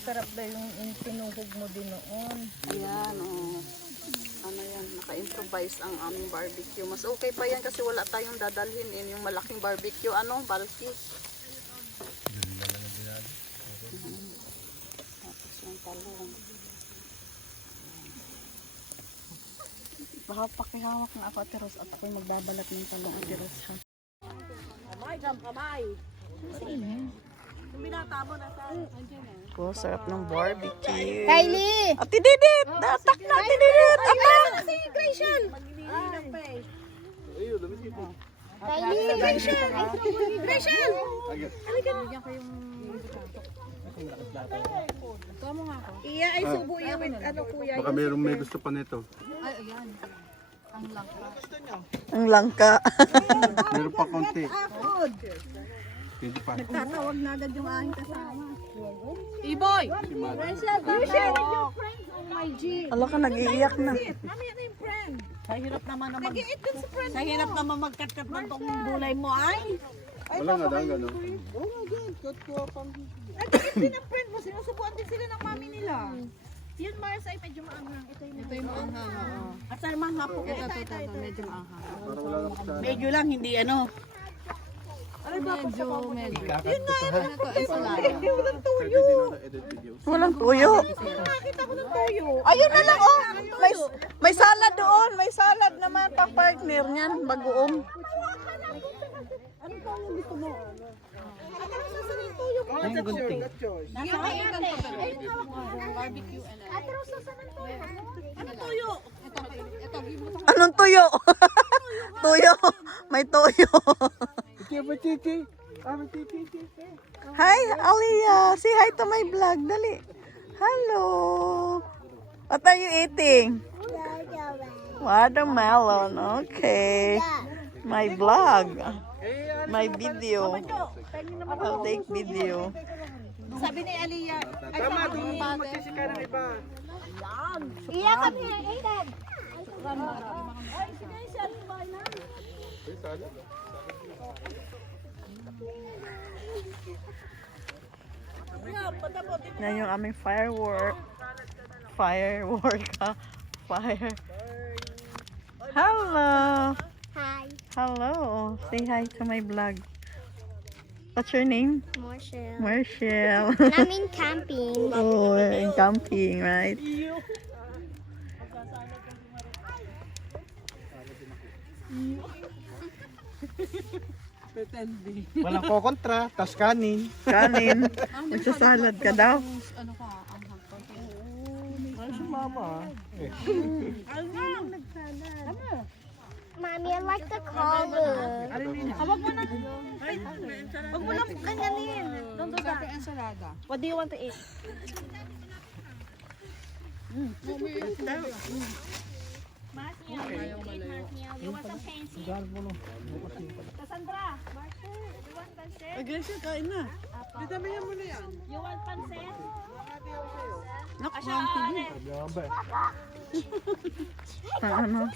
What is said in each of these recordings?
masarap daw yung tinuhog mo din noon. Ayan, oh. Ano yan, naka-improvise ang aming barbecue. Mas okay pa yan kasi wala tayong dadalhin yung malaking barbecue, bulky. Tapos yung talong. Baka pakihawak na ako, Ate Ros, at ako'y magbabalat ng talong, Ate Ros, ha? Kamay, kamay. Binatamo na sa... Oh, sarap ng barbecue. Kylie! Ate Didit! Datak na, Ate Didit! Atak! Si Grayson! Magnihilang pa eh. Kylie! Grayson! Grayson! Halika na. Bigyan ko yung... Ikaw mo nga ako. Iya ay subo iya with ano kuya. Baka may gusto pa nito. Ay, ayan. Ang langka. Ang langka. Meron pa konti. Food! Pwede pa. Nagtatawag na agad yung aking kasama. Iboy! Grayson! You share with your friends on my G. Ala ka, nag-iiyak na. Mami, ano yung friend? Sa hirap naman Sa hirap naman magkat-kat ng tong gulay mo ay. Wala nga daw gano'n. At din ang friend mo, sinusubuan din sila ng mami nila. Yun Mars ay medyo maanghang. Ito yung maanghang. At sa mga po ko. Ito, medyo maanghang. Para wala lang sa... Medyo lang, hindi ano. Medyo. Yun nga, walang tuyo. edit video. Walang tuyo. Nakakita ko ng tuyo. Ayun na lang, oh. May salad doon. May salad naman pang partner niyan. Bagoong. Anong tuyo gusto mo? Ano sa ng tuyo mo? Ang gunting. Nasa barbecue. Ate Rosa, saan ang tuyo? Anong tuyo? Anong tuyo? Tuyo. May tuyo. Hi, Aliyah. Say hi to my vlog. Dali. Hello. What are you eating? Watermelon. Okay. My vlog. My video. I'll take video. Sabi ni Aliyah. Tama, doon magsisikay ng iba. Iya kami. Hey, Dad. Ay, sige, siya yung bahay na. Yan yung aming firework. Firework, ha? Fire. Hello. Hi, Hello. Say hi to my vlog. What's your name? Marshall. Marshall. And I'm in camping. Oh, we're in camping, right? Walang kokontra, tas kanin. Kanin. Magsasalad ka daw. Ay, si mama. Mommy, I like the color. Huwag mo na. Huwag mo na ganyanin. Don't do that. What do you want to eat? You want some fancy? Cassandra. Agresyon, kain na. You want pancit? Ano?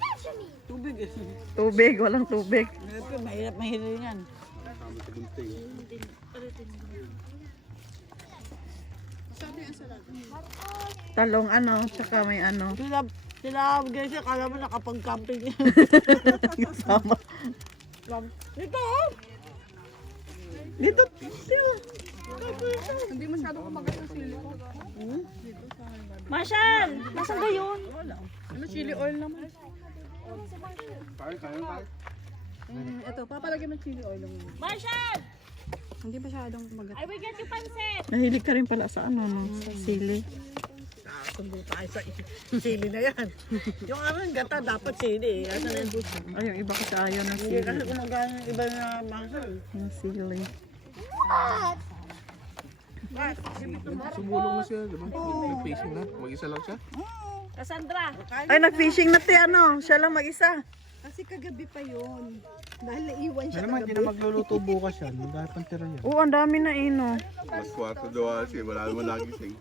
Tubig, walang tubig. Mahirap mahilingan. Talong ano, tsaka may ano. Sila guys, akala mo nakapag-camping yan. Kasama. Dito oh! Dito. Hindi masyado kumagat ng sili ko. Marshall! Nasaan ba yun? Ano, chili oil naman. Kain. Ito, papalagay mo chili oil lang. Marshall! Hindi masyadong kumagat. I will get you pancit! Nahilig ka rin pala sa ano, no? Sa sili. Sundo tayo sa sili na yan. Yung ano, gata dapat sili. Asa na yung buto? Ay, yung iba kasi ayaw ng Hindi sili. kasi kumagana yung iba na Marshall. Yung sili. Sumulong na siya, di ba? Nag-facing na. Mag-isa lang siya. Cassandra! Ay, nag-fishing na ti, ano? Siya lang mag-isa. Kasi kagabi pa yun. Dahil naiwan Ano naman, hindi na magluluto bukas yan. Magkakapang tira yan. Oo, ang dami na ino. Mas 4 daw kasi, wala naman nagising.